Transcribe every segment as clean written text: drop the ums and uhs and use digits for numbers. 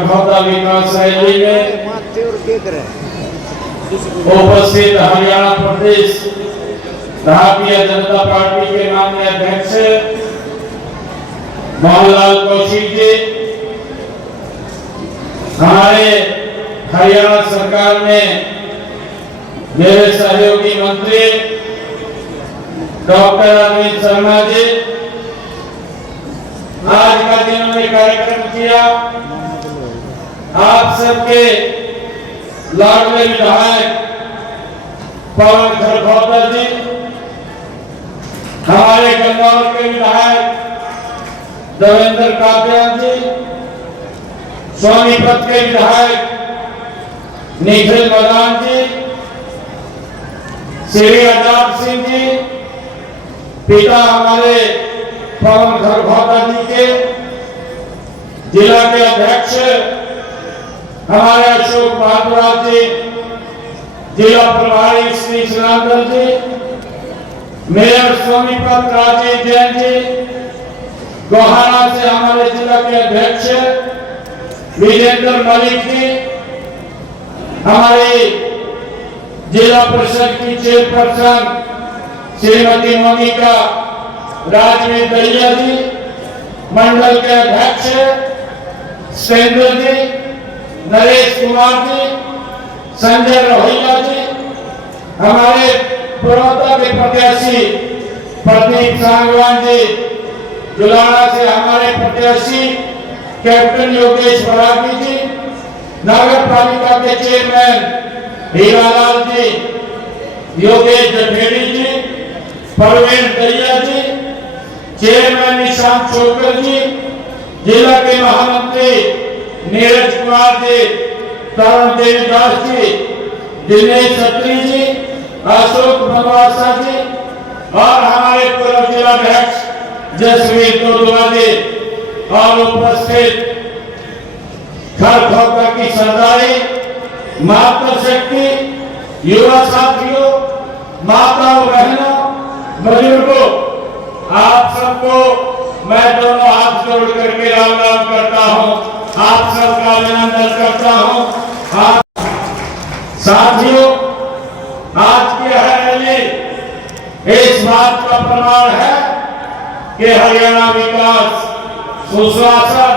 खरखौदा विकास rally में उपस्थित हरियाणा प्रदेश Bharatiya Janata party के माननीय अध्यक्ष मोहनलाल कौशिक जी, हमारे हरियाणा सरकार में मेरे सहयोगी मंत्री डॉक्टर अरविंद शर्मा जी, आज का दिन हमने कार्यक्रम किया। आप सबके लाडले विधायक पवन खरखौदा जी, हमारे गंगौर के विधायक देवेंद्र काव्यान जी, सोनीपत के विधायक निखिल मदान जी, श्री आजाद सिंह जी, पिता हमारे पवन खरखौदा जी के, जिला के अध्यक्ष हमारे अशोक बहादुर जी, जिला प्रभारी श्री सुरेंद्र जी, मेयर सोनीपत राजीव जैन जी, गोहाना से हमारे जिला के अध्यक्ष विजेंद्र मलिक जी, हमारी जिला परिषद की चेयरपर्सन श्रीमती मोनिका राजवीर दहिया जी, मंडल के अध्यक्ष सुरेंद्र जी, नरेश कुमार जी, संजय रोहिया जी, हमारे बड़ौदा के प्रत्याशी प्रदीप सांगवान जी, जुलाना से हमारे प्रत्याशी कैप्टन योगेश बरागी जी, नगर पालिका के चेयरमैन हीरालाल जी, योगेश जठेड़ी जी, परवीन दहिया जी, चेयरमैन निशांत छोकर जी, जिला के महामंत्री नीरज कुमार जी, तरुण देवीदास जी, दिनेश छत्री जी, अशोक बनवासा जी और हमारे पूर्व जिलाध्यक्ष जसवीर तोडुआ जी और उपस्थित खरखौदा की सरदारी, मातृशक्ति, युवा साथियों, माताओं, बहनों, बुजुर्गों, आप सबको मैं दोनों हाथ जोड़ करके राम राम करता हूं, आप सबका अभिनंदन करता हूं। साथियों, आज की रैली इस बात का प्रमाण है कि हरियाणा विकास सुशासन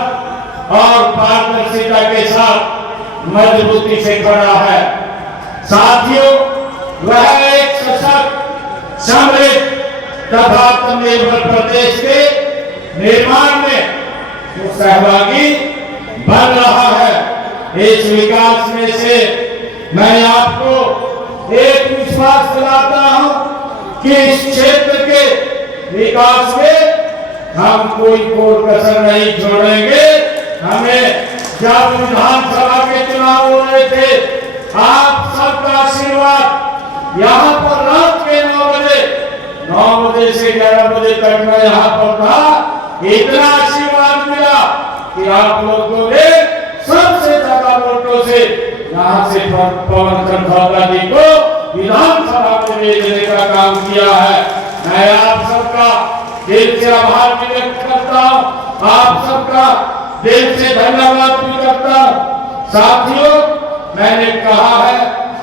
और पारदर्शिता के साथ मजबूती से खड़ा है। साथियों, वह एक सशक्त, समृद्ध तथा आत्मनिर्भर प्रदेश के निर्माण में सहभागी बन रहा है। इस विकास में से मैं आपको एक विश्वास दिलाता हूं कि इस क्षेत्र के विकास में हम कोई कोर कसर नहीं छोड़ेंगे। हमें जब विधानसभा के चुनाव हो रहे थे, आप सबका आशीर्वाद यहाँ पर रात के 9 बजे से 11 बजे तक मैं यहाँ पर था, इतना आशीर्वाद मिला कि आप लोगों ने सबसे ज्यादा वोटों से यहाँ से पवन खरखौदा जी को विधानसभा में भेजने का काम किया है। मैं आप सबका दिल से आभार भी व्यक्त करता हूँ, आप सबका दिल से धन्यवाद भी करता हूँ। साथियों, मैंने कहा है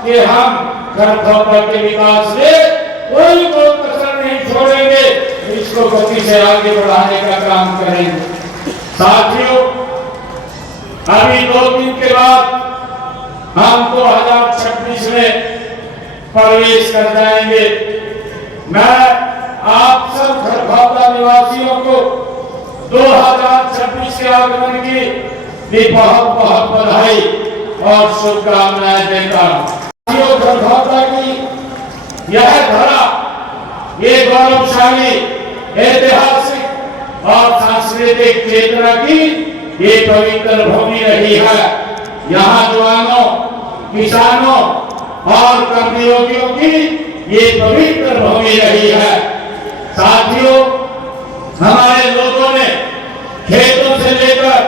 कि हम खरखौदा के विकास में कोई कसर नहीं छोड़ेंगे, इसको गति से आगे बढ़ाने का काम करेंगे। साथियों, अभी 2 दिन के बाद हम 2026 में प्रवेश कर जाएंगे। मैं आप सब खरखौदा निवासियों को 2026 के आगमन की भी बहुत बहुत बधाई और शुभकामनाएं देता हूँ। खरखौदा की यह धरा, ये गौरवशाली, ऐतिहासिक और सांस्कृतिक चेतना की ये पवित्र भूमि रही है। यहाँ जवानों, किसानों और कर्मयोगियों की ये पवित्र भूमि रही है। साथियों, हमारे लोगों ने खेतों से लेकर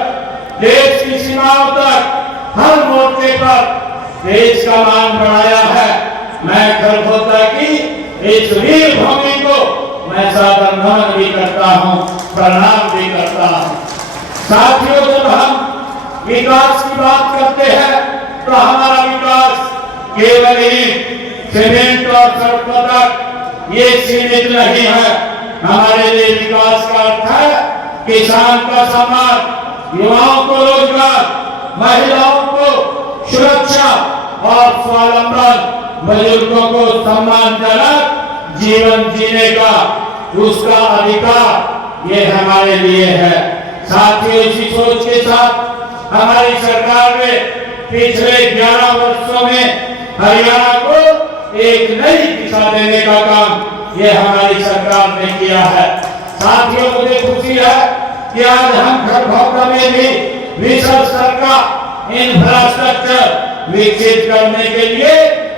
देश की सीमाओं तक हर मोर्चे पर देश का मान बढ़ाया है। मैं खरखौदा की इस वीर भूमि को मैं सादर नमन भी करता हूँ, प्रणाम भी करता हूँ। साथियों, जब हम विकास की बात करते हैं तो हमारा विकास केवल ही सीमेंट और सड़कों तक ये सीमित नहीं है। हमारे लिए विकास का अर्थ है किसान का सम्मान, युवाओं को रोजगार, महिलाओं को सुरक्षा और स्वावलंबन, बुजुर्गों को सम्मानजनक जीवन जीने का उसका अधिकार ये हमारे लिए है। साथियों, इसी सोच के साथ हमारी सरकार ने पिछले 11 वर्षों में हरियाणा को एक नई दिशा देने का काम ये हमारी सरकार ने किया है। साथियों, मुझे खुशी है कि आज हम खरगोन में भी विश्व स्तर का इंफ्रास्ट्रक्चर विकसित करने के लिए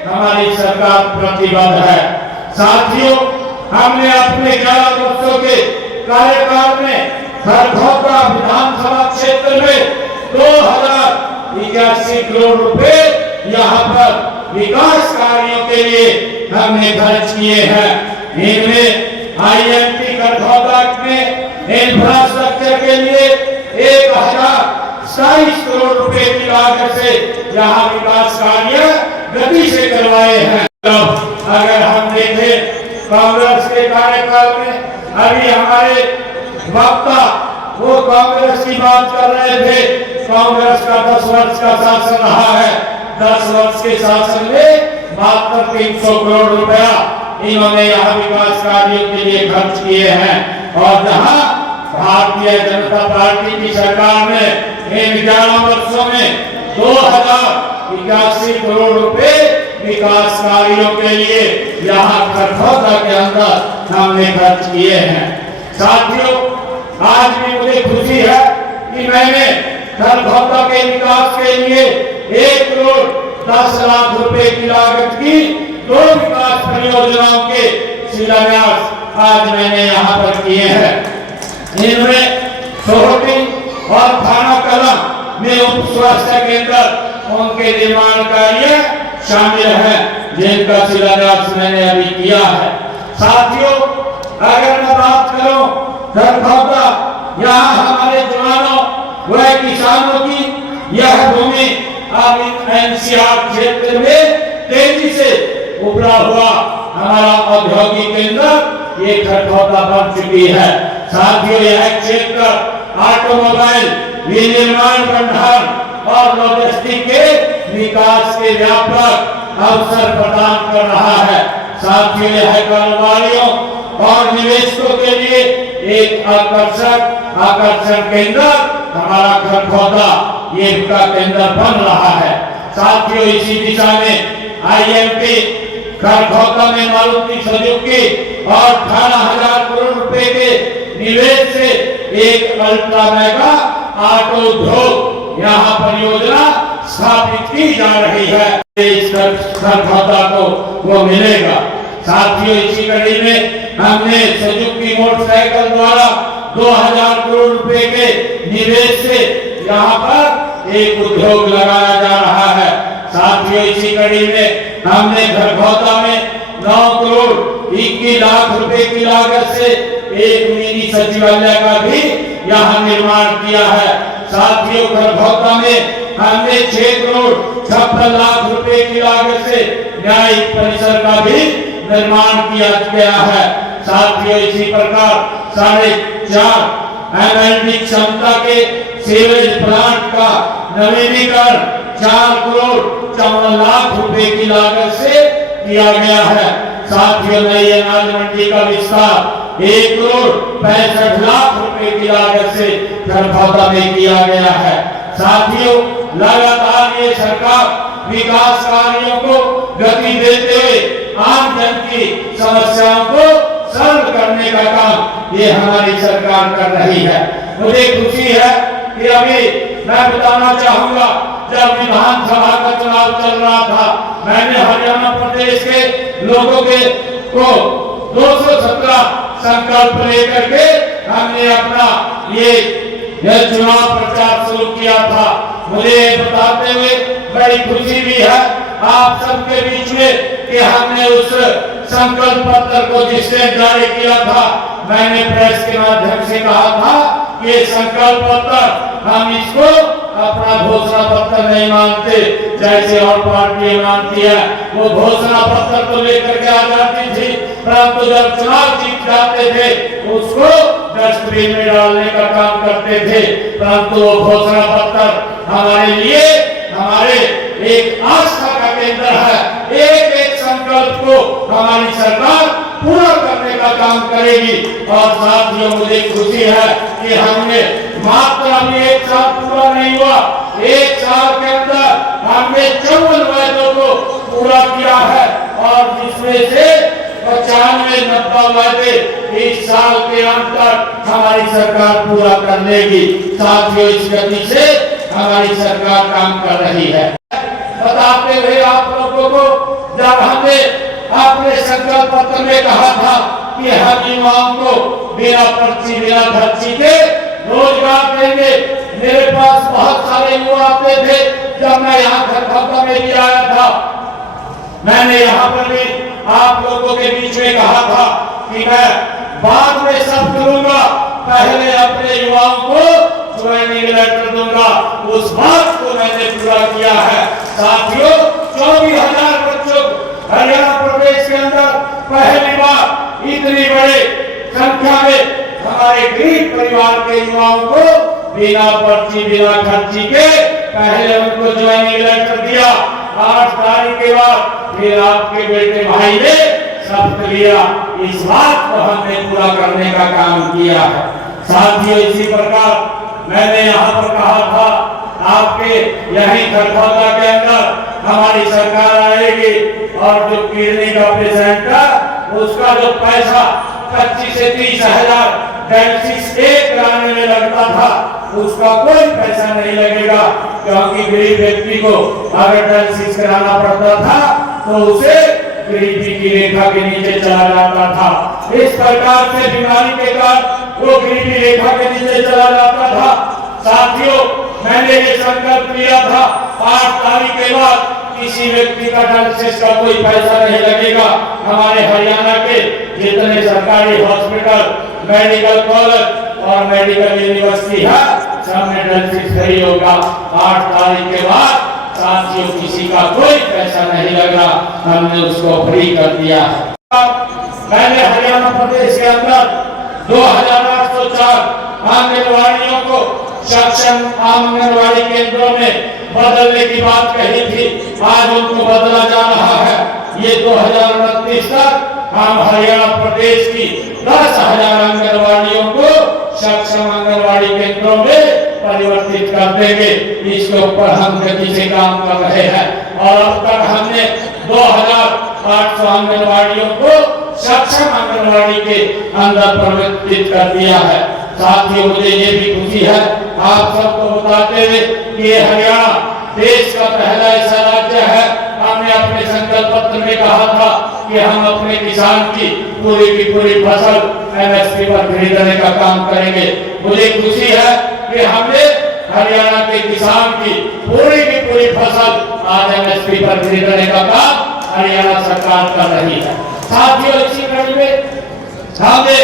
हमारी सरकार प्रतिबद्ध है। साथियों, हमने अपने 11 वर्षों के कार्यकाल में खरगोन विधानसभा क्षेत्र में 2081 करोड़ रुपए यहाँ पर विकास कार्यों के लिए हमने खर्च किए हैं। इनमें आईएमपी खरगोन में इंफ्रास्ट्रक्चर के लिए 1027 करोड़ रुपए की लागत से यहाँ विकास कार्य गति से करवाए हैं। अगर हम देखें कांग्रेस के कार्यकाल में, अभी हमारे वक्ता वो कांग्रेस की बात कर रहे थे, कांग्रेस का 10 वर्ष का शासन रहा है। 10 वर्ष के शासन में मात्र 300 करोड़ रुपया इन्होंने यहाँ विकास कार्यों के लिए खर्च किए हैं। और जहाँ भारतीय जनता पार्टी की सरकार ने इन 11 वर्षों में 2081 करोड़ रुपए विकास कार्यों के लिए यहाँ खरगोन के अंदर हमने खर्च किए हैं। साथियों, आज भी मुझे खुशी है कि मैंने खरगोन के विकास के लिए 1 करोड़ 10 लाख रुपए की लागत की 2 विकास परियोजनाओं के शिलान्यास आज मैंने यहाँ पर किए हैं। इनमें सोहटी और थाना कलम में उप स्वास्थ्य केंद्र उनके निर्माण कार्य शामिल है, जिनका शिलान्यास मैंने अभी किया है। साथियों, अगर मैं बात करूं खरगोन, यहाँ हमारे जवानों व किसानों की यह भूमि अब एनसीआर क्षेत्र में तेजी से उभरा हुआ हमारा औद्योगिक केंद्र ये खरगोन बन चुकी है। साथियों, यह क्षेत्र ऑटोमोबाइल विनिर्माण, भंडारण और लॉजिस्टिक के विकास के व्यापक अवसर प्रदान कर रहा है। साथियों, यह कारोबारियों और निवेशकों के लिए एक आकर्षण केंद्र हमारा खरगोन ये का केंद्र बन रहा है। साथियों, इसी दिशा में आईएमपी खरगोन में मारुति सुजुकी और 18,000 करोड़ रुपए के निवेश से एक अल्ट्रा मेगा ऑटो उद्योग यहाँ परियोजना स्थापित की जा रही है। इस खरगोन को वो मिलेगा। साथियों, इसी कड़ी में हमने सुजुकी मोटरसाइकिल द्वारा 2000 करोड़ रुपए के निवेश से यहाँ पर एक उद्योग लगाया जा रहा है। साथियों, इसी कड़ी में हमने खरगोन में 9 करोड़ 21 लाख रुपए की लागत से एक मिनी सचिवालय का भी यहाँ निर्माण किया है। साथियों, खरगोन में हमने 6 करोड़ 56 लाख रुपए की लागत से न्यायिक परिसर का भी निर्माण किया गया है। साथियों, इसी प्रकार 4.5 MLD क्षमता के सीवेज प्लांट का नवीनीकरण 4 करोड़ 54 लाख रुपए की लागत से किया गया है। साथियों, नई अनाज मंडी का विस्तार 1 करोड़ 65 लाख रुपए की लागत से खरगोन में किया गया है। साथियों, लगातार ये सरकार विकास कार्यों को गति देते हुए आम जन की समस्याओं को सॉल्व करने का काम ये हमारी सरकार कर रही है। मुझे खुशी है कि अभी मैं बताना चाहूंगा, जब विधानसभा का चुनाव चल रहा था, मैंने हरियाणा प्रदेश के लोगों के को 217 संकल्प लेकर के हमने अपना ये चुनाव प्रचार शुरू किया था। मुझे बताते हुए बड़ी खुशी भी है आप सबके बीच में कि हमने उस संकल्प पत्र को जिसने जारी किया था, मैंने प्रेस के माध्यम से कहा था कि ये संकल्प पत्र हम इसको अपना घोषणा पत्र नहीं मानते, जैसे और पार्टियां मानती है। वो घोषणा पत्र तो लेकर के आ जाती थी, परंतु जब चुनाव जीत जाते थे उसको डस्टबिन में डालने का काम करते थे। परंतु वो घोषणा पत्र हमारे लिए हमारे एक आस्था का केंद्र है। एक एक संकल्प को हमारी सरकार पूरा करने का काम करेगी। और साथियों, मुझे खुशी है कि हमने मात्र अभी एक साल पूरा नहीं हुआ, एक साल के अंदर हमने 54 वायदों को पूरा किया है और जिसमें से 95-90 वायदे इस साल के अंत तक हमारी सरकार पूरा कर लेगी। साथियों, इस गति से हमारी सरकार काम कर रही है। बताते हुए आप लोगों को, जब हमने अपने संकल्प पत्र में कहा था कि हम युवाओं को बिना पर्ची बिना खर्ची के रोजगार देंगे, मेरे पास बहुत सारे युवा आते थे। जब मैं यहाँ खरखौदा में भी आया था, मैंने यहाँ पर भी आप लोगों के बीच में कहा था कि मैं बाद में सब करूंगा, पहले अपने युवाओं को ज्वाइनिंग लेटर दूंगा। उस बात को मैंने पूरा किया है। साथियों, 24,000 बच्चों हरियाणा प्रदेश के अंदर पहली बार इतनी बड़ी संख्या में हमारे गरीब परिवार के युवाओं को बिना पर्ची बिना खर्ची के पहले उनको ज्वाइनिंग लेटर दिया। 8 तारीख के बाद फिर आपके बेटे भाई ने शपथ लिया। इस बात को हमने पूरा करने का काम किया है। साथियों, इसी प्रकार मैंने यहाँ पर कहा था, आपके यही खरखौदा के अंदर हमारी सरकार आएगी और जो किडनी का पेशेंट है उसका जो पैसा 25 से 30 हजार डायलिसिस एक कराने में लगता था, उसका कोई पैसा नहीं लगेगा। क्योंकि गरीब व्यक्ति को अगर डायलिसिस कराना पड़ता था तो उसे गरीबी की रेखा के नीचे चला जाता था। इस प्रकार से बीमारी के कारण वो गरीबी रेखा के नीचे चला जाता था। साथियों, मैंने ये संकल्प लिया था 8 तारीख के बाद किसी व्यक्ति का डायलिसिस का कोई पैसा नहीं लगेगा। हमारे हरियाणा के जितने सरकारी हॉस्पिटल, मेडिकल कॉलेज और मेडिकल यूनिवर्सिटी है, सब में डायलिसिस फ्री होगा 8 तारीख के बाद। साथियों, किसी का कोई पैसा नहीं लग रहा, हमने उसको फ्री कर दिया है। मैंने हरियाणा प्रदेश के अंदर 2804 आंगनवाड़ियों को सक्षम आंगनवाड़ी केंद्रों में बदलने की बात कही थी। आज उनको बदला जा रहा है। ये 2029 तक हम हरियाणा प्रदेश की 10,000 आंगनवाड़ियों को सक्षम आंगनवाड़ी केंद्रों में परिवर्तित कर देंगे। इसके ऊपर हम गति से काम कर रहे हैं और अब तक हमने 2,800 आंगनवाड़ियों को सक्षम आंगनवाड़ी के अंदर परिवर्तित कर दिया है। साथियों, मुझे ये भी खुशी है आप सबको बताते हुए कि हरियाणा देश का पहला ऐसा राज्य है। हमने अपने संकल्प पत्र में कहा था कि हम अपने किसान की पूरी फसल MSP पर खरीदने का काम करेंगे। मुझे खुशी है कि हमने हरियाणा के किसान की पूरी फसल आज MSP पर खरीदने का काम हरियाणा सरकार कर रही है। साथियों, इसी कड़ी में हमने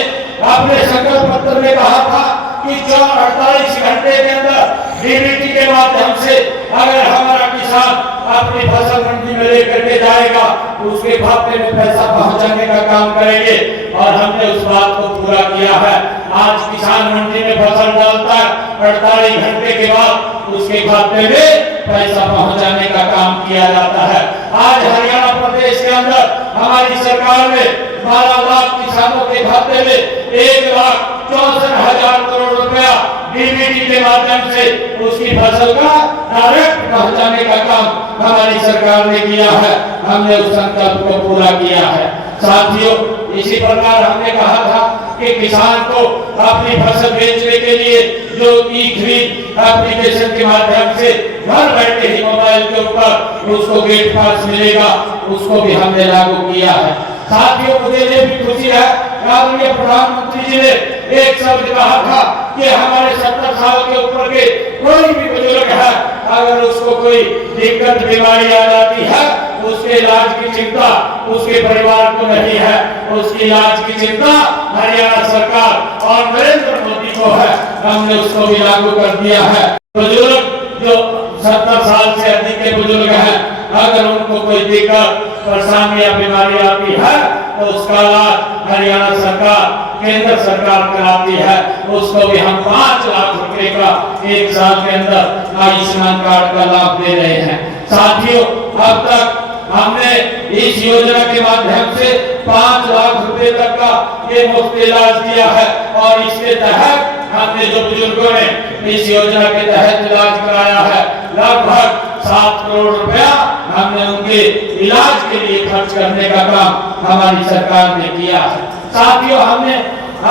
अपने संकल्प पत्र में कहा था कि 48 घंटे के अंदर DBT के माध्यम से अगर हमारा किसान अपनी फसल मंडी में लेकर के जाएगा तो उसके खाते में पैसा पहुंचाने का काम करेंगे और हमने उस बात को पूरा किया है। आज किसान मंडी में फसल डालता है, 48 घंटे के बाद उसके खाते में पैसा पहुंचाने का काम किया जाता है। आज हरियाणा प्रदेश के अंदर हमारी सरकार ने 12 लाख किसानों के खाते में 1,64,000 करोड़ रुपया DBT के माध्यम से उसकी फसल का डायरेक्ट पहुंचाने का काम हमारी सरकार ने किया है। हमने उस संकल्प को पूरा किया है। साथियों, इसी प्रकार हमने कहा था कि किसान को अपनी फसल बेचने के लिए जो ई-खरीद एप्लीकेशन के माध्यम से घर बैठे ही मोबाइल के ऊपर उसको गेट पास मिलेगा, उसको भी हमने लागू किया है। साथियों, मुझे ये भी खुशी है, माननीय प्रधानमंत्री जी ने एक शब्द कहा था कि हमारे 70 साल के ऊपर के कोई भी बुजुर्ग है, अगर उसको कोई दिक्कत बीमारी आ जाती है, उसके इलाज की चिंता उसके परिवार को नहीं है, उसकी इलाज की चिंता हरियाणा सरकार और नरेंद्र मोदी को है। हमने उसको भी लागू कर दिया है। बुजुर्ग जो सरकार कराती है उसको भी हम 5 लाख रुपए का 1 साल के अंदर आयुष्मान कार्ड का लाभ दे रहे हैं। साथियों, अब तक हमने इस योजना के माध्यम से 5 लाख रुपए तक का ये मुफ्त इलाज दिया है और इसके तहत हमने जो बुजुर्गों ने इस योजना के तहत इलाज कराया है, लगभग 7 करोड़ रुपया हमने उनके इलाज के लिए खर्च करने का काम हमारी सरकार ने किया है। साथियों, हमने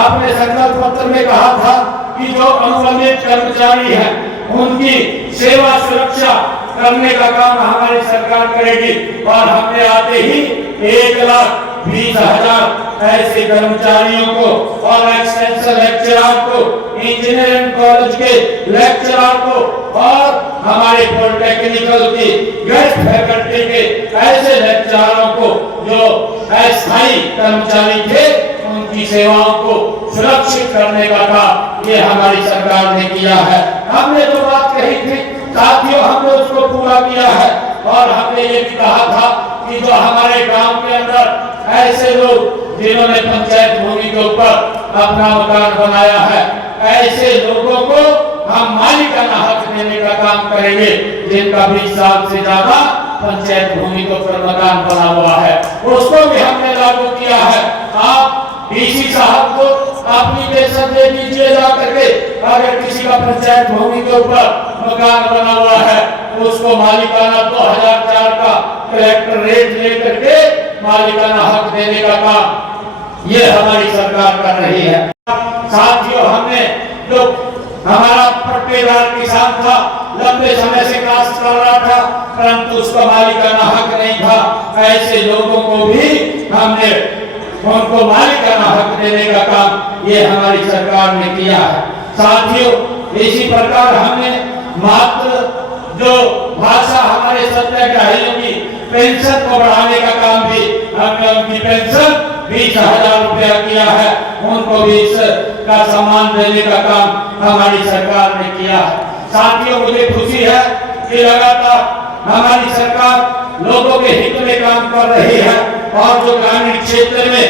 अपने संकल्प पत्र में कहा था कि जो अनुबंधित कर्मचारी हैं उनकी सेवा सुरक्षा करने का काम हमारी सरकार करेगी और हमने आते ही 1,20,000 ऐसे कर्मचारियों को और एक्सटेंशन लेक्चरर को, इंजीनियरिंग कॉलेज के लेक्चरर को और हमारे पॉलिटेक्निकल की गेस्ट फैकल्टी के ऐसे लेक्चररों को जो अस्थायी कर्मचारी थे उनकी सेवाओं को सुरक्षित करने का काम ये हमारी सरकार ने किया है। हमने जो बात कही थी साथियों, हमने उसको पूरा किया है और हमने ये भी कहा था कि जो हमारे गांव के अंदर ऐसे लोग जिन्होंने पंचायत भूमि के ऊपर अपना मकान बनाया है, ऐसे लोगों को हम मालिकाना हक देने का काम करेंगे जिनका 20 साल से ज्यादा पंचायत भूमि के ऊपर मकान बना हुआ है, उसको भी हमने लागू किया है। आप डीसी साहब को एप्लीकेशन दे दीजिए जा करके, अगर किसी का पंचायत भूमि के ऊपर मकान बना हुआ है उसको मालिकाना 2004 का कलेक्टर रेट लेकर के मालिकाना हक देने का काम ये हमारी सरकार कर रही है। साथियों, हमने जो हमारा पट्टेदार किसान था, लंबे समय से काश्त कर रहा था परंतु उसका मालिकाना हक नहीं था, ऐसे लोगों को भी हमने उनको मालिकाना हक देने का काम ये हमारी सरकार ने किया है। साथियों, इसी प्रकार हमने मात्र जो भाषा हमारे सत्याग्रहियों की पेंशन को बढ़ाने का काम भी हमने उनकी पेंशन 20,000 रुपया किया है, उनको भी इसका सम्मान देने का काम हमारी सरकार ने किया है। साथियों, मुझे खुशी है कि लगातार हमारी सरकार लोगों के हित में काम कर रही है और जो ग्रामीण क्षेत्र में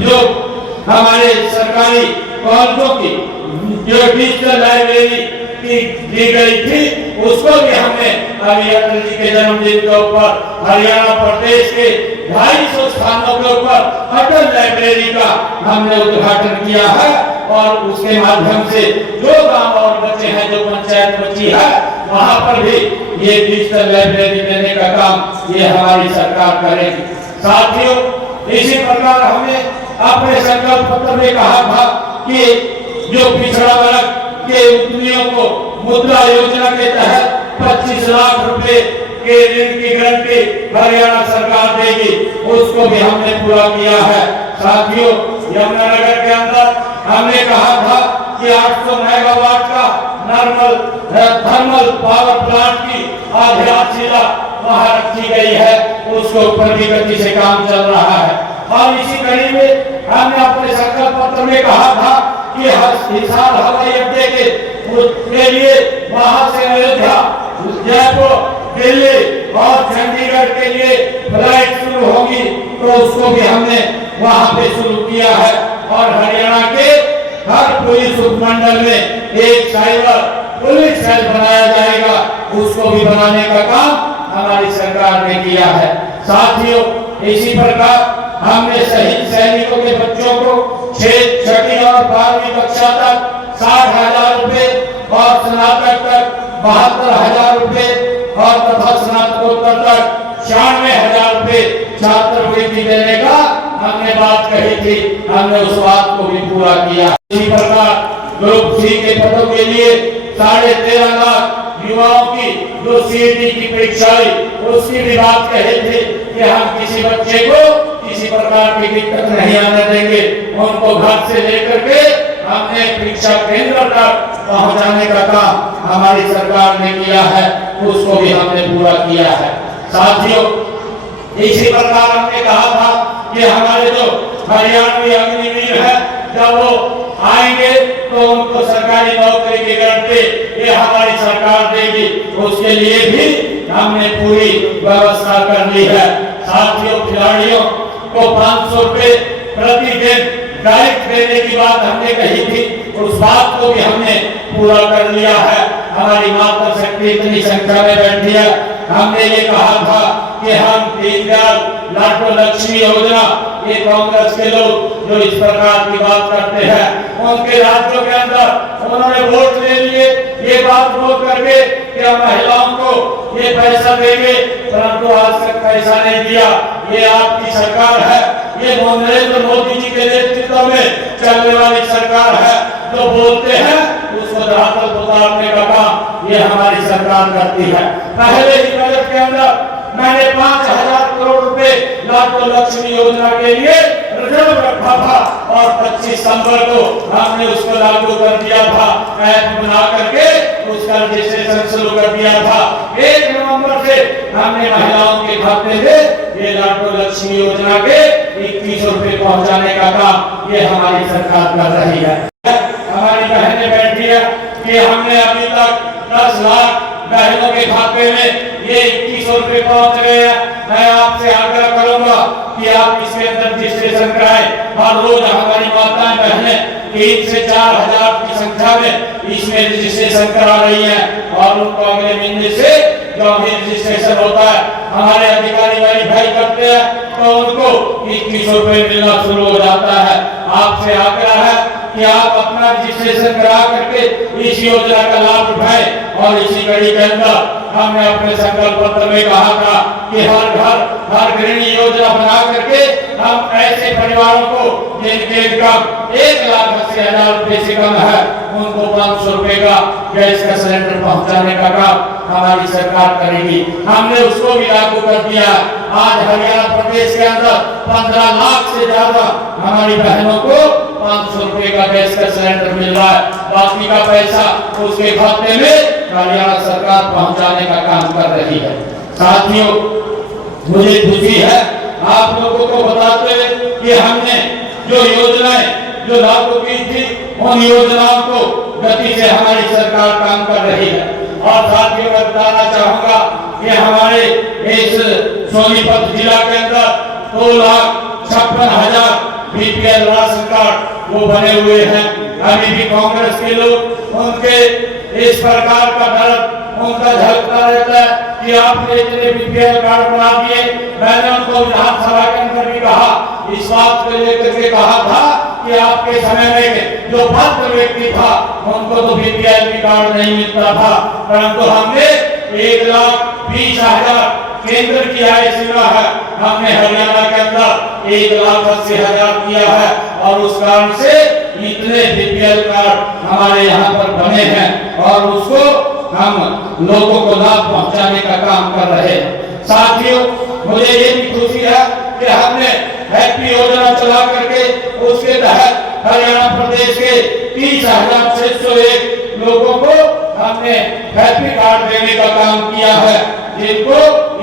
जो हमारे सरकारी कॉलेजों की जो डिजिटल लाइब्रेरी दी गई थी उसको भी हमने अभी अटल जी के जन्मदिन के ऊपर हरियाणा प्रदेश के 250 स्थानों के ऊपर अटल लाइब्रेरी का हमने उद्घाटन किया है और उसके माध्यम से जो गांव और बच्चे हैं, जो पंचायत बची है, वहां पर भी ये डिजिटल लाइब्रेरी देने का काम ये हमारी सरकार करेगी। साथियों, इसी प्रकार हमने अपने संकल्प पत्र में कहा था कि जो पिछड़ा वर्ग के उद्यमियों को मुद्रा योजना के तहत 25 लाख रुपए के ऋण की गारंटी हरियाणा सरकार देगी, उसको भी हमने पूरा किया है। साथियों, यमुनानगर के अंदर हमने कहा था कि 800 मेगावाट का थर्मल पावर प्लांट की आधारशिला वहां रखी गई है, उसके ऊपर भी गति से काम चल रहा है। और इसी कड़ी में हमने अपने संकल्प पत्र में कहा था कि हिसार हवाई अड्डे के लिए वहां से अयोध्या, जयपुर, दिल्ली और चंडीगढ़ के लिए फ्लाइट शुरू होगी, तो उसको भी हमने वहां पे शुरू किया है। और हरियाणा के हर पुलिस उपमंडल में एक साइबर पुलिस सेल बनाया जाएगा, उसको भी बनाने का काम हमारी सरकार ने किया है। साथियों, इसी प्रकार हमने शहीद सैनिकों के बच्चों को 6वीं और 12वीं कक्षा तक 60,000 रुपए और स्नातक तक 72,000 रुपए और तथा स्नातकोत्तर तक 96,000 रुपए छात्रवृत्ति देने का हमने बात कही थी, हमने उस बात को भी पूरा किया। इसी प्रकार ग्रुप सी के पदों के लिए 13.5 लाख युवाओं की जो सीईटी की परीक्षा हुई उसकी भी बात कही थी कि हम किसी बच्चे को किसी प्रकार की दिक्कत नहीं आने देंगे, उनको घर से लेकर के हमने परीक्षा केंद्र तक पहुंचाने का काम हमारी सरकार ने किया है, उसको भी हमने पूरा किया है। साथियों, इसी प्रकार हमने कहा था कि हमारे जो हरियाणवी अग्निवीर है जब वो आएंगे तो उनको सरकारी नौकरी की गारंटी ये हमारी सरकार देगी, उसके लिए भी हमने पूरी व्यवस्था कर ली है। साथियों, खिलाड़ियों को 500 रुपए प्रतिदिन डायरेक्ट देने की बात हमने कही थी, उस बात को भी हमने पूरा कर लिया है। हमारी माता शक्ति इतनी संख्या में बैठी है। हमने ये कहा था कि हम दीनदयाल लाडो लक्ष्मी योजना, ये कांग्रेस के लोग जो इस प्रकार की बात करते हैं, उनके राज्यों के अंदर उन्होंने वोट ले लिए ये बात बोल करके कि हम महिलाओं को ये पैसा देंगे, परंतु आज तक पैसा नहीं दिया। ये आपकी सरकार है, ये नरेंद्र मोदी जी के नेतृत्व में चलने वाली सरकार है। जो बोलते हैं उसको धरातल उतारने का काम ये हमारी सरकार करती है। पहले ही बजट के अंदर मैंने 5,000 करोड़ रुपए लाडो लक्ष्मी योजना के लिए रिजर्व रखा था और 25 सितंबर को हमने उसको लागू कर दिया था। ऐप बना करके उसका रजिस्ट्रेशन शुरू कर दिया था। 1 नवंबर से हमने महिलाओं के खाते में ये लाडो लक्ष्मी योजना के 2100 रुपए पहुंचाने का काम ये हमारी सरकार कर रही है। हमारी बहनें बैठी है कि हमने अभी तक 10 लाख बहनों के खाते में ये 2100 रुपए पहुंच रहे हैं। मैं आपसे आग्रह करूंगा कि आप इसके अंदर रजिस्ट्रेशन कराएं। हर रोज हमारी माताएं बहनें 3 से 4,000 की संख्या में इसमें रजिस्ट्रेशन करा रही हैं और उनको अगले महीने से जो भी रजिस्ट्रेशन होता है हमारे अधिकारी वेरीफाई करते हैं तो उनको 2100 रुपए मिलना शुरू हो जाता है। आपसे आग्रह है कि आप अपना रजिस्ट्रेशन करा करके इस योजना का लाभ उठाएं। और इसी कड़ी के अंदर हमने अपने संकल्प पत्र में कहा था कि हर घर हर गृहिणी योजना बना करके हम ऐसे परिवारों को जिनके इनकम 1,80,000 रुपए से कम है उनको 500 रुपए का गैस का सिलेंडर पहुंचाने का काम हमारी सरकार करेगी। हमने उसको भी लागू कर दिया। आज हरियाणा प्रदेश के अंदर 15 लाख से ज्यादा हमारी बहनों को 500 रुपए का गैस का सिलेंडर मिल रहा है। बाकी का पैसा उसके खाते में हरियाणा सरकार पहुंचाने का काम कर रही है। साथियों, मुझे खुशी है आप लोगों को बताते हुए कि हमने जो योजनाएं जो लागू की थी उन योजनाओं को गति से हमारी सरकार काम कर रही है। और साथियों मैं बताना चाहूंगा कि हमारे इस सोनीपत जिला के अंदर 2,56,000 बीपीएल राशन कार्ड वो बने हुए हैं। अभी भी कांग्रेस के लोग उनके इस प्रकार का दर्द उनका झलकता रहता है कि आपने इतने बीपीएल कार्ड बना दिए। मैंने उनको विधानसभा के अंदर भी कहा, इस बात को लेकर के कहा था कि आपके समय में जो पात्र व्यक्ति था उनको तो बीपीएल कार्ड नहीं मिलता था, परंतु हमने 1,20,000 केंद्र की आय सीमा है, हमने हरियाणा के अंदर 1,80,000 किया है और उस कारण से इतने बीपीएल कार्ड हमारे यहाँ पर बने हैं और उसको हम लोगों को लाभ पहुंचाने का काम कर रहे हैं। साथियों, मुझे ये भी खुशी है कि हमने हैप्पी योजना चला करके उसके तहत हरियाणा प्रदेश के 30,601 लोगों को हमने हैप्पी कार्ड देने का काम किया है, जिनको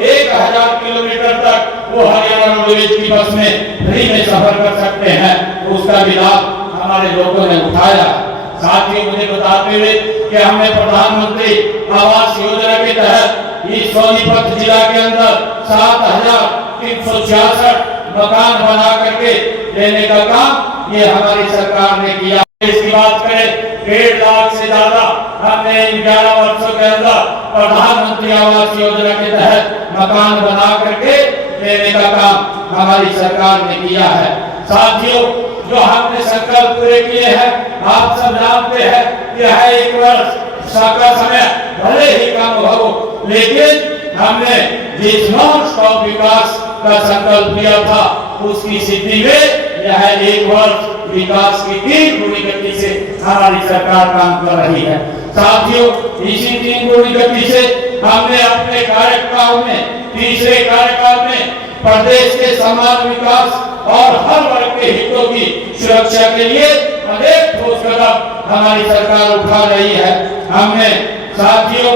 1,000 किलोमीटर तक वो हरियाणा रोडवेज की बस में फ्री में सफर कर सकते हैं। उसका भी लाभ हमारे लोगों ने उठाया। साथ ही मुझे बताते हुए कि हमने प्रधानमंत्री आवास योजना के तहत इस सोनीपत जिला के अंदर 7,366 मकान बना करके देने का काम ये हमारी सरकार ने किया। इसकी बात करें 1.5 लाख से ज्यादा हमने इन 11 वर्षों के अंदर प्रधानमंत्री आवास योजना के तहत मकान बना करके देने का काम हमारी सरकार ने किया है। साथियों, जो हमने संकल्प पूरे किए हैं आप सब जानते हैं कि है 1 वर्ष का समय भले ही कम हो, लेकिन हमने जिस नॉन स्टॉप विकास का संकल्प लिया था उसकी सिद्धि में यह 1 वर्ष विकास की 3 गुनी गति से हमारी सरकार काम कर रही है। साथियों, इसी 3 गुनी गति से हमने अपने कार्यकाल में तीसरे कार्यकाल में प्रदेश के समान विकास और हर वर्ग के हितों की सुरक्षा के लिए अनेक ठोस कदम हमारी सरकार उठा रही है। हमने साथियों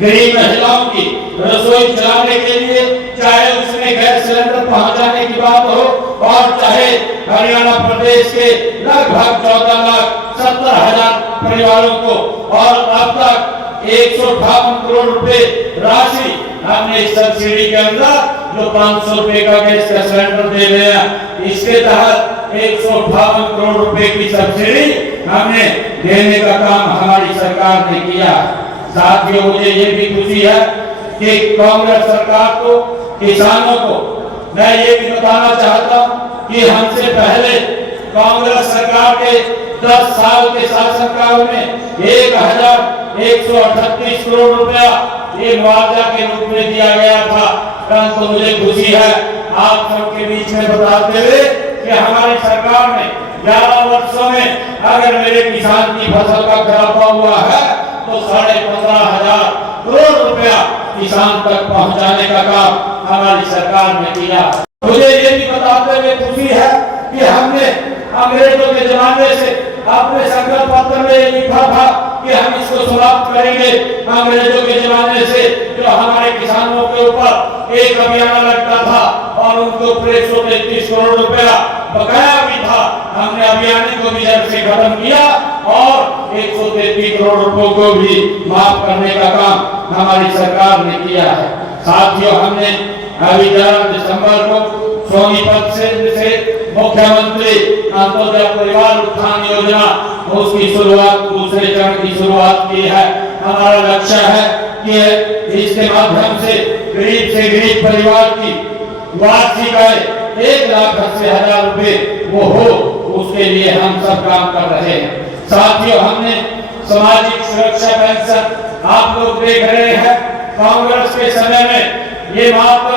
गरीब महिलाओं की रसोई चलाने के लिए चाहे उसमें गैस सिलेंडर पहुंचाने की बात हो और चाहे हरियाणा प्रदेश के लगभग 14,70,000 परिवारों को और अब तक 158 करोड़ रुपए राशि हमने इस सब्सिडी के अंदर जो 500 रुपए का गैस का सिलेंडर दे रहे हैं, इसके तहत 158 करोड़ रुपए की सब्सिडी हमने देने का काम हमारी सरकार ने किया। साथियों, मुझे ये भी खुशी है कि कांग्रेस सरकार को, किसानों को मैं ये भी बताना चाहता हूँ कि हमसे पहले कांग्रेस सरकार के 10 साल के शासनकाल में 1138 करोड़ रुपया ये मुआवजा के रूप में दिया गया था। परंतु मुझे खुशी है आप सबके बीच में बताते हुए कि हमारी सरकार ने 11 वर्षों में अगर मेरे किसान की फसल का खराबा हुआ है तो 15,500 करोड़ रुपया किसान तक पहुंचाने का काम हमारी सरकार ने किया। मुझे ये भी बताते हुए खुशी है कि हमने अंग्रेजों के जमाने से अपने संकल्प पत्र में लिखा था कि हम इसको समाप्त करेंगे। अंग्रेजों के जमाने से जो हमारे किसानों के ऊपर एक अभियान लगता था और उनके ऊपर 133 करोड़ रुपया बकाया भी था, हमने अभियान को भी जड़ से खत्म किया और 133 करोड़ रुपयों को भी माफ करने का काम हमारी सरकार ने किया है। साथियों, हमने अभी 11 दिसंबर को सोनीपत से मुख्यमंत्री अंत्योदय परिवार उत्थान योजना उसकी शुरुआत, दूसरे चरण की शुरुआत की है। हमारा लक्ष्य है कि इसके माध्यम से गरीब परिवार की वार्षिक आय 1,80,000 रुपए वो हो, उसके लिए हम सब काम कर रहे हैं। साथियों, हमने सामाजिक सुरक्षा पेंशन आप लोग देख रहे हैं, कांग्रेस के समय में ये मात्र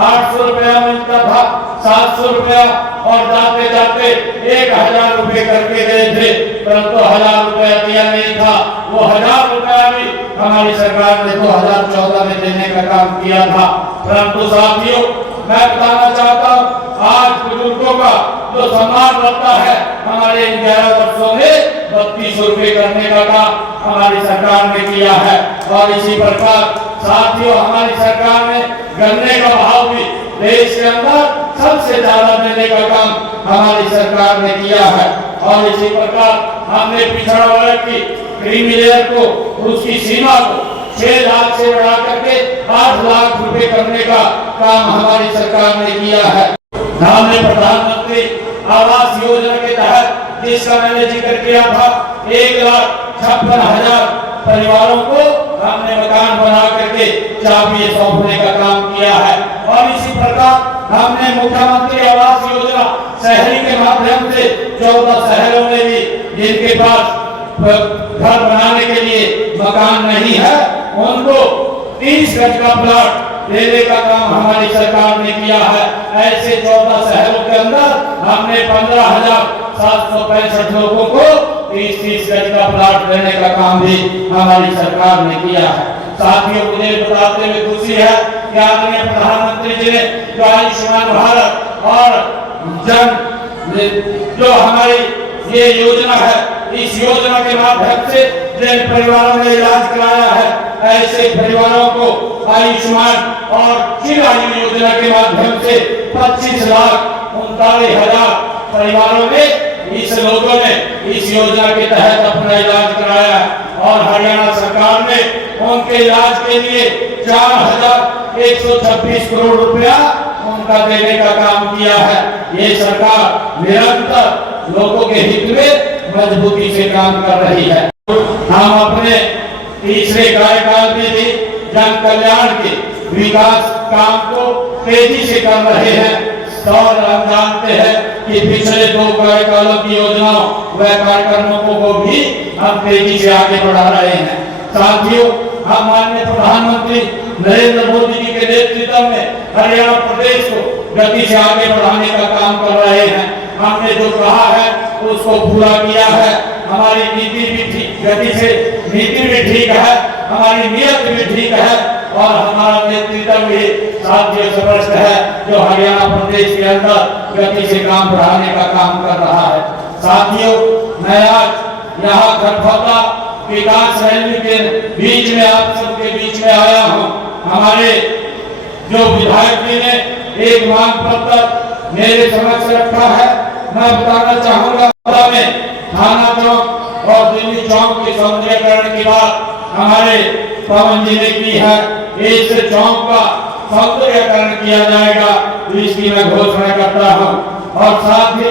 800 रुपया मिलता था, 700 रुपया और जाते जाते 1,000 रुपए करके गए थे, परंतु 1,000 रुपया दिया नहीं था। वो 1,000 रुपया भी हमारी सरकार ने 2014 में देने का काम किया था। परंतु साथियों, मैं बताना चाहता हूँ आज बुजुर्गों का जो सम्मान बढ़ता है, हमारे इन 11 वर्षों में 32 रुपए करने का काम हमारी सरकार ने किया है। और इसी प्रकार साथियों, हमारी सरकार ने गन्ने का भाव भी देश के अंदर सबसे ज्यादा देने का काम हमारी सरकार ने किया है। और इसी प्रकार हमने पिछड़ा वर्ग की क्रीमी लेयर को, उसकी सीमा को 6 लाख से बढ़ा करके 8 लाख रुपए करने का काम हमारी सरकार ने किया है। हमने प्रधानमंत्री आवास योजना के तहत, जिसका मैंने जिक्र किया था, 1,56,000 परिवारों को हमने मकान बना करके चाबी सौंपने का काम किया है। और इसी प्रकार हमने मुख्यमंत्री आवास योजना शहरी के माध्यम से 14 शहरों में भी जिनके पास घर बनाने के लिए मकान नहीं है, उनको 30 गज का प्लॉट देने का काम हमारी सरकार ने किया है। ऐसे 14 शहरों के अंदर हमने 15,765 लोगों को 30-30 गज का प्लॉट देने का काम भी हमारी सरकार ने किया है। साथियों, मुझे बताते हुए खुशी है कि आदरणीय प्रधानमंत्री जी ने जो आयुष्मान भारत और जन जो हमारी ये योजना है, इस योजना के माध्यम से जिन परिवारों ने इलाज कराया है, ऐसे परिवारों को आयुष्मान और चिर आयु योजना के माध्यम से 25,39,000 परिवारों में इस लोगों ने इस योजना के तहत अपना इलाज कराया है। और हरियाणा सरकार ने उनके इलाज के लिए 4,126 करोड़ रुपया उनका देने का काम किया है। ये सरकार निरंतर लोगों के हित में मजबूती से काम कर रही है। हम अपने तीसरे कार्यकाल में भी जन कल्याण के विकास काम को तेजी से कर रहे हैं। और हम जानते हैं कि पिछले 2 कार्यकालों की योजनाओं व कार्यक्रमों को भी हम तेजी से आगे बढ़ा रहे हैं। साथियों, हम माननीय प्रधानमंत्री नरेंद्र मोदी जी के नेतृत्व में हरियाणा प्रदेश को गति से आगे बढ़ाने का काम कर रहे हैं। हमने जो कहा है उसको पूरा किया है। हमारी नीति भी ठीक गति से, नीति भी ठीक है, हमारी नियत भी ठीक है और हमारा नेतृत्व भी साथियों स्पष्ट है, जो हरियाणा प्रदेश के अंदर गति से काम बढ़ाने का काम कर रहा है। साथियों, मैं आज यहाँ खरखौदा विकास रैली के बीच में आप सबके बीच में आया हूँ। हमारे जो विधायक जी ने एक मांग पत्र मेरे समक्ष रखा है, मैं बताना चाहूंगा। में थाना चौक और दिल्ली चौक के सौंदर्यीकरण की बात हमारे पवन जी ने की है। इस चौक का सौंदर्यकरण किया जाएगा, तो इसकी मैं घोषणा करता हूँ। और साथ ही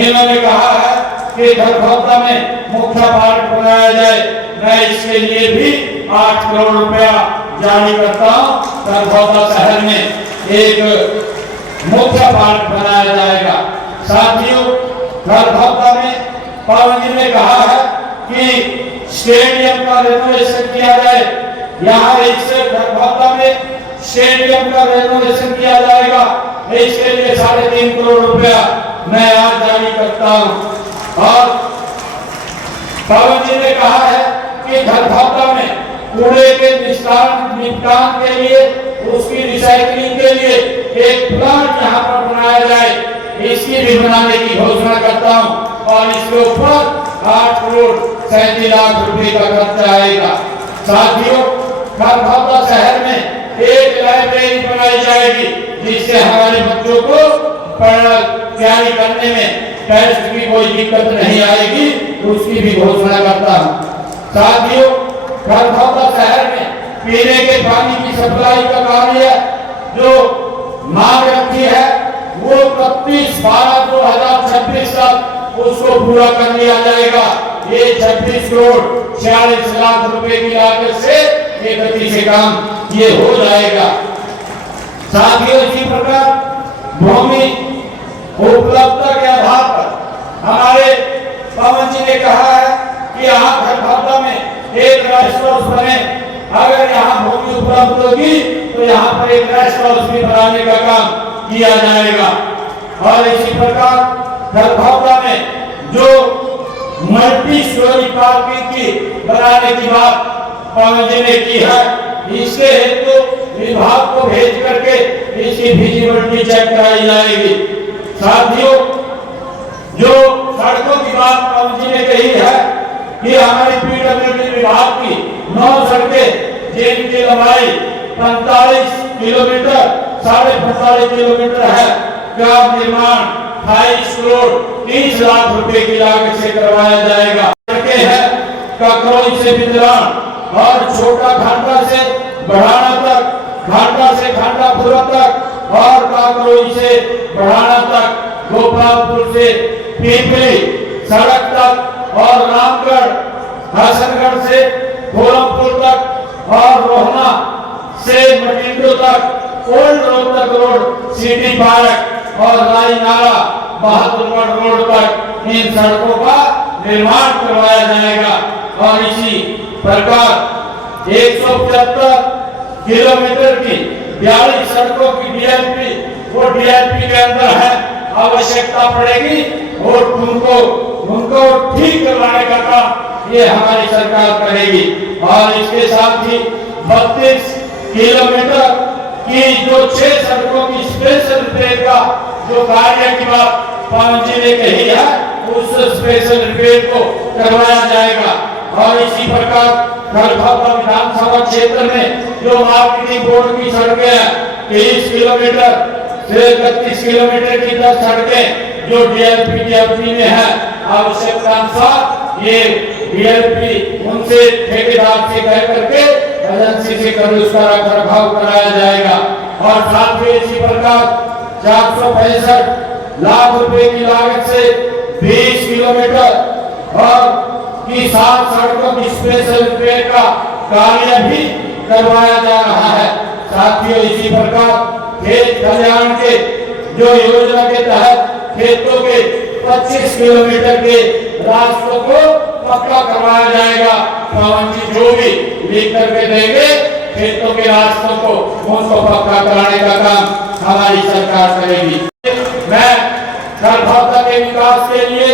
इन्होंने कहा है कि खरखौदा में मुख्य पार्क बनाया जाए, मैं इसके लिए भी 8 करोड़ रुपया जारी करता हूँ। खरखौदा शहर में एक मुख्य पार्क बनाया जाएगा। साथियों, खरखौदा में पवन जी ने कहा है कि स्टेडियम का रेनोवेशन किया जाए, यहाँ इससे खरखौदा में स्टेडियम का रेनोवेशन किया जाएगा, इसके लिए 3.5 करोड़ रुपया मैं आज जारी करता हूँ। और पवन जी ने कहा है कि खरखौदा में कूड़े के निपटान के लिए, उसकी रिसाइकलिंग के लिए एक प्लांट यहाँ पर बनाया जाए, इसकी भी बनाने की घोषणा करता हूँ। और इसके ऊपर 8 करोड़ 37 लाख रुपए का खर्चा आएगा। साथियों, खरखौदा शहर में एक लाइब्रेरी बनाई जाएगी, जिससे हमारे बच्चों को तैयारी करने में टेस्ट की कोई दिक्कत नहीं आएगी, उसकी भी घोषणा करता हूँ। साथियों, खरखौदा शहर में पीने के पानी की सप्लाई का कार्य जो मांग रखी है, वो 31/12/2026 तक उसको पूरा कर लिया जाएगा। ये 26 करोड़ 46 लाख रुपए की लागत से ये गति से काम ये हो जाएगा। साथियों, इसी प्रकार भूमि उपलब्धता के आधार पर हमारे पवन जी ने कहा है कि यहाँ खरखौदा में एक रेस्ट हाउस बने। अगर यहाँ भूमि उपलब्ध होगी तो यहाँ पर एक रेस्ट हाउस भी बनाने का काम किया जाएगा। और इसी प्रकार खरखौदा में जो मल्टी स्टोरी पार्किंग की बनाने की बात पवन जी ने की है, इसके हेतु विभाग को भेज करके इसकी फिजिबिलिटी चेक कराई जाएगी। साथियों, जो सड़कों की बात पवन जी ने कही है कि हमारी पीडब्ल्यूडी विभाग की 9 सड़कें जिनकी लंबाई 45 किलोमीटर 45.5 किलोमीटर है, का निर्माण 28 करोड़ 30 लाख रुपए की लागत से करवाया जाएगा। सड़कें हैं ककरोई से बिंदरान और छोटा घाटा से बढ़ाना तक, घाटा से घाटापुरा तक और काकरोई से बढ़ाना तक, गोपालपुर से पीपली सड़क तक और रामगढ़ हसनगढ़ से गोरखपुर तक और रोहना से मटिंडो तक, old Rohtak road, city park और राई नाला बहादुरगढ़ रोड तक इन सड़कों का निर्माण करवाया जाएगा। और इसी प्रकार 175 किलोमीटर की 42 सड़कों की डीएलपी, वो डीएलपी के अंदर है, आवश्यकता पड़ेगी और उनको ठीक करवाने का काम ये हमारी सरकार करेगी। और इसके साथ ही 32 किलोमीटर की जो 6 सड़कों की स्पेशल रिपेयर का जो कार्य की बात पवन जी ने कही है, उस स्पेशल रिपेयर को करवाया जाएगा। और इसी प्रकार खरखौदा विधानसभा क्षेत्र में जो मार्केटिंग बोर्ड की सड़कें हैं 23 किलोमीटर से 31 किलोमीटर की 10 सड़कें जो डीएलपी की अवधि में है, आवश्यकता अनुसार ये डीएलपी उनसे ठेकेदार से कह करके एजेंसी से कर उसका रखरखाव कराया जाएगा। और साथ ही इसी प्रकार 465 लाख रुपए की लागत से 20 किलोमीटर और की 7 सड़कों की स्पेशल रिपेयर का कार्य भी करवाया जा रहा है। साथियों, इसी प्रकार खेत कल्याण के जो योजना के तहत खेतों के 25 किलोमीटर के रास्तों को पक्का करवाया जाएगा। पवन जी जो भी लिख करके देंगे खेतों के रास्तों को, उनको पक्का कराने का काम हमारी सरकार करेगी। मैं खरखौदा के विकास के लिए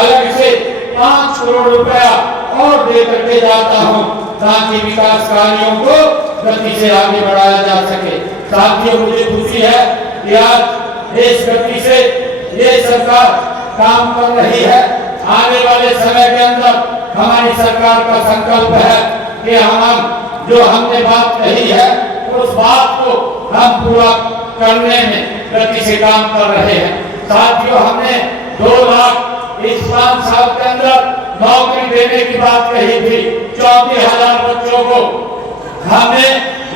अलग से 5 करोड़ रुपया और दे करके जाता हूँ, ताकि विकास कार्यों को गति से आगे बढ़ाया जा सके। साथियों, मुझे खुशी है कि आज इस गति से ये सरकार काम कर रही है। आने वाले समय के अंदर हमारी सरकार का संकल्प है कि हम जो हमने बात कही है उस बात को हम पूरा करने में गति से काम कर रहे हैं। साथियों, हमने 2 लाख इस 5 साल के अंदर नौकरी देने की बात कही थी। 34,000 बच्चों को हमने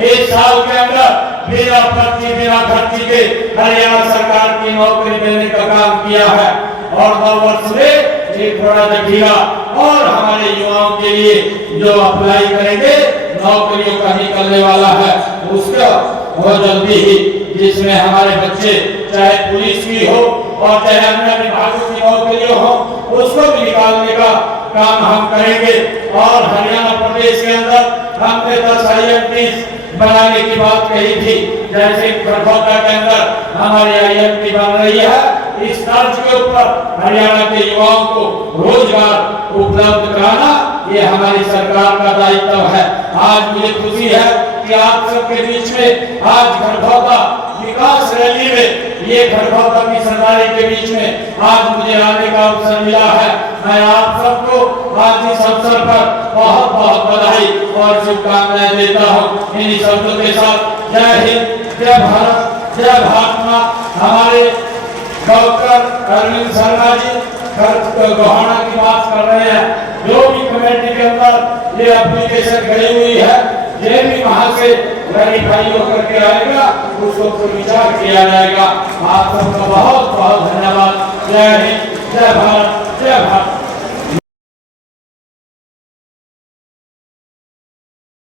1 साल के अंदर बिना भर्ती के हरियाणा सरकार की नौकरी देने का काम किया है। और 9 वर्ष में एक बड़ा जखीरा और हमारे युवाओं के लिए जो अप्लाई करेंगे नौकरियों का निकलने वाला है, उसका बहुत जल्दी ही, जिसमें हमारे बच्चे चाहे पुलिस की हो और चाहे अन्य विभागों की नौकरियों हो, उसको भी निकालने का काम हम करेंगे। और हरियाणा प्रदेश के अंदर हमने 10 IMTs बनाने की बात कही थी, जैसे खरगोटा के अंदर हमारी IMT बन रही है। इस तर्ज के ऊपर हरियाणा के युवाओं को रोजगार उपलब्ध कराना ये हमारी सरकार का दायित्व है। आज मुझे खुशी है कि आप सबके बीच में आज खरगोटा विकास रैली में, ये खरगोटा की सरदारी के बीच में आज मुझे आने का अवसर मिला है। मैं आप सबको आज इस अवसर पर बहुत बहुत बधाई और शुभकामनाएं देता हूँ। इन्हीं शब्दों के साथ जय हिंद, जय भारत, जय महात्मा। हमारे डॉक्टर अरविंद शर्मा जी गोहाना की बात कर रहे हैं। जो भी कमेटी के अंदर ये एप्लीकेशन गई हुई है, ये भी वहां से वेरीफाई होकर के आएगा, उसको विचार किया जाएगा। आप सबका बहुत बहुत धन्यवाद। जय हिंद, जय भारत, जय भारत।